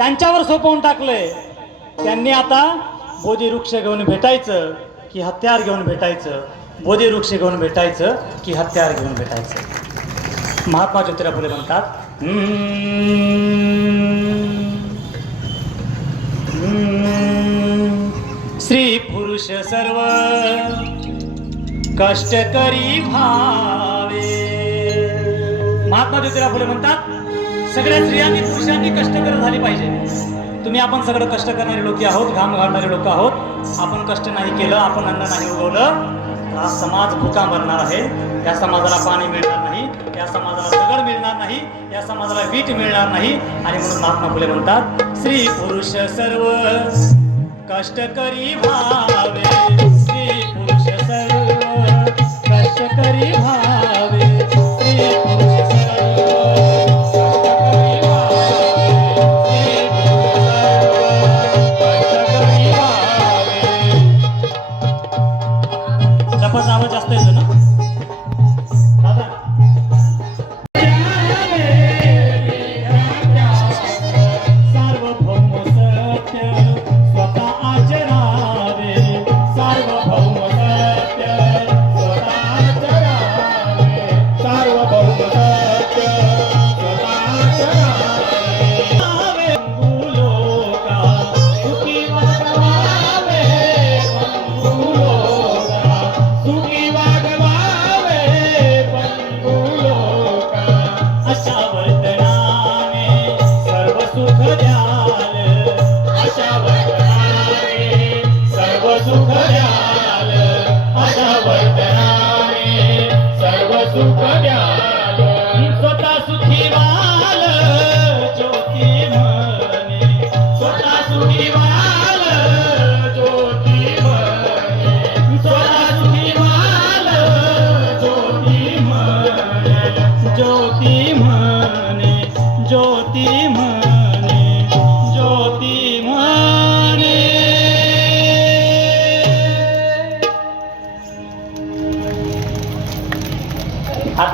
त्यांच्यावर सोपवून टाकलंय. त्यांनी आता बोधी वृक्ष घेऊन भेटायचं की हत्यार घेऊन भेटायचं? बोधी वृक्ष घेऊन भेटायचं की हत्यार घेऊन भेटायचं? महात्मा ज्योतिराव फुले म्हणतात श्री स्त्री पुरुष सर्व कष्टकरी भावे. महात्मा ज्योतिराव फुले म्हणतात सगळ्या स्त्रियांनी पुरुषांनी कष्टकर झाले पाहिजे. तुम्ही आपण सगळं कष्ट करणारे लोक आहोत घाम घालणारे लोक आहोत. आपण कष्ट नाही केलं आपण अन्न नाही उगवलं तर हा समाज भुका मरणार आहे. या समाजाला पाणी मिळणार नाही या समाजाला दगड मिळणार नाही या समाजाला वीट मिळणार नाही. आणि म्हणून महात्मा फुले म्हणतात स्त्री पुरुष सर्व कष्टकरी भावे स्त्री पुरुष सर्व कष्टकरी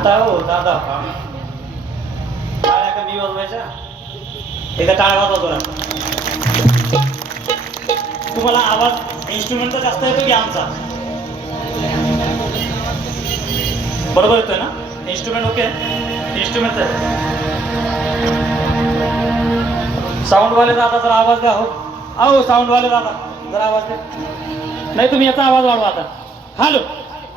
हो दादा. टाळ्या कमी वाजवायच्या एकदा टाळ्या वाजवतो ना तुम्हाला आवाज इन्स्ट्रुमेंटचा जास्त येतो की आमचा? बरोबर येतोय ना? इन्स्ट्रुमेंट ओके इन्स्ट्रुमेंट साऊंडवाले दादा जरा आवाज द्या हो. अहो साऊंडवाले दादा जरा आवाज द्या. नाही तुम्ही याचा आवाज वाढवा आता. हॅलो.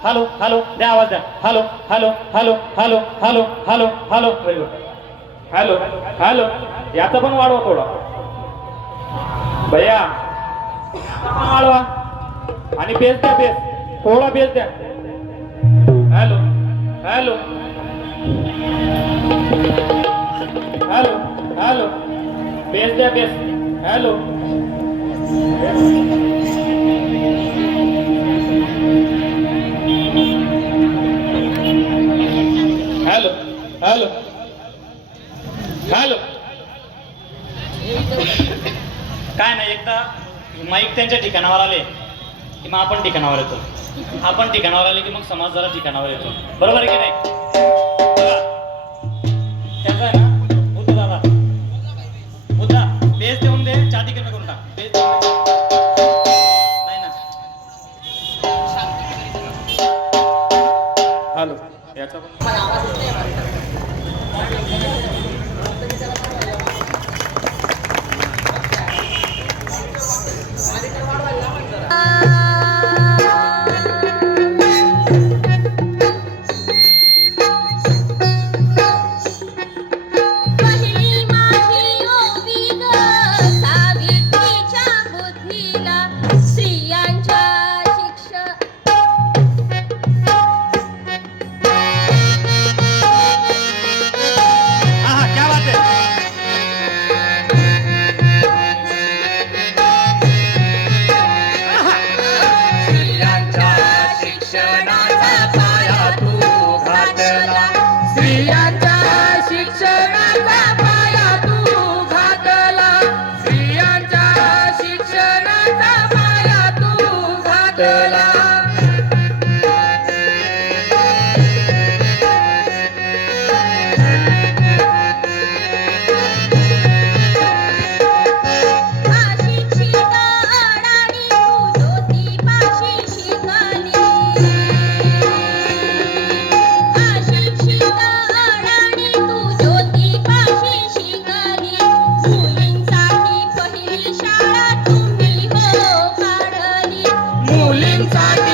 हॅलो हॅलो द्या आवाज द्या. Hello hello hello hello hello hello hello. Very good hello hello. याचा पण वाढवा थोडा. भैया वाढवा. आणि बेस द्या बेस. थोडा बेस द्या. Hello hello. Hello hello. Bass द्या बेस. हॅलो. हॅलो. हॅलो. काय नाही एकदा माईक त्यांच्या ठिकाणावर आले की मग आपण ठिकाणावर येतो. आपण ठिकाणावर आले की मग समाज जरा ठिकाणावर येतो. बरोबर की नाही? मला आवाज याचा पण Vai, vai! मुलींसाठी